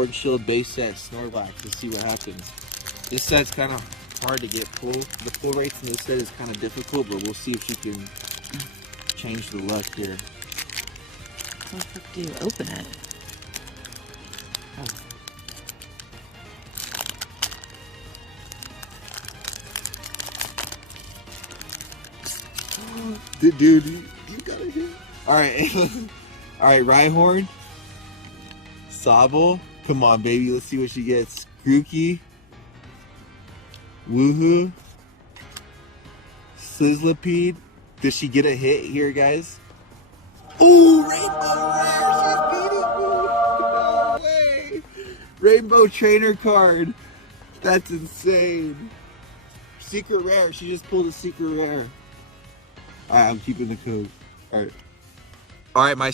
Sword Shield base set Snorlax. Let's see what happens. This set's kind of hard to get pull. The pull rates in this set is kind of difficult, but we'll see if she can change the luck here. How the fuck do you open it? Dude, you got it here. Alright. Alright, Rhyhorn. Sobble. Come on, baby. Let's see what she gets. Grookey. Woohoo. Sizzlipede. Does she get a hit here, guys? Ooh, Rainbow Rare. She's beating me. No way. Rainbow Trainer card. That's insane. Secret Rare. She just pulled a Secret Rare. Alright, I'm keeping the code. Alright. Alright, my